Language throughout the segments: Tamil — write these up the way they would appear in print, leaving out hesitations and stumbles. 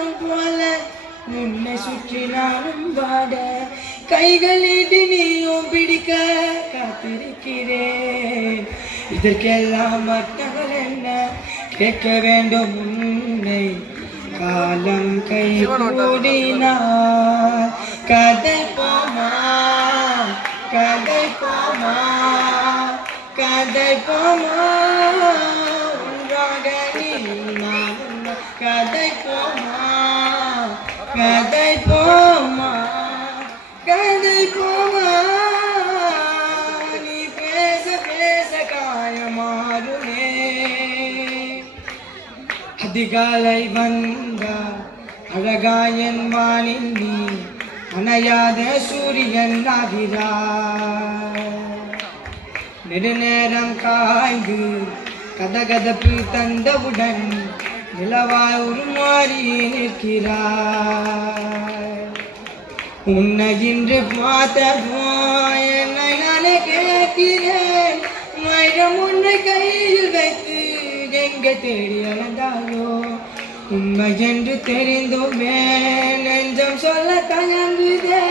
வானம் போல உன்னை சுற்றி நானும் வாட கைகளிட்டு நீயும் பிடிக்க காத்திருக்கிறேன். இதற்கெல்லாம் அர்த்தங்கள் என்ன கேட்க வேண்டும் உன்னை காலம் கை கூடினார். கதை போமா கதை போமா கதை போமா ஒன்றாக நீ நான் கதை போமா கதை போமா கதை போமா நீ பேச பேச காயமாறுனே. அதிகாலை வந்தார் அழகாயன் வானில் நீ அணையாத சூரியன் ஆகிறார். நெடுநேரம் காய்ந்து கதகதப்பு தந்தவுடன் நிலவாய் உருமாறி நிற்கிறார். உன்னை இன்று பார்த்ததோ என்னை நானே கேட்கிறேன். மயம் உன்னை கையில் வைத்து எங்கே தேடி அழந்தாயோ உண்மை என்று தெரிந்துமே நெஞ்சம் சொல்ல தயங்குதே.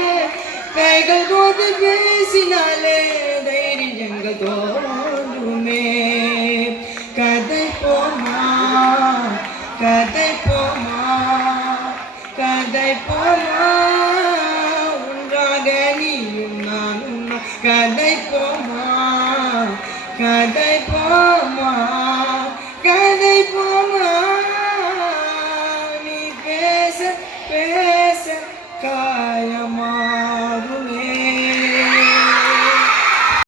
கைகள் போது பேசினாலே தைரியங்கள் தோன்றுமே. கதை போமா கதை போமா கதை போமா ஒன்றாக நீயும் நானும் கதை போமா கதை போமா.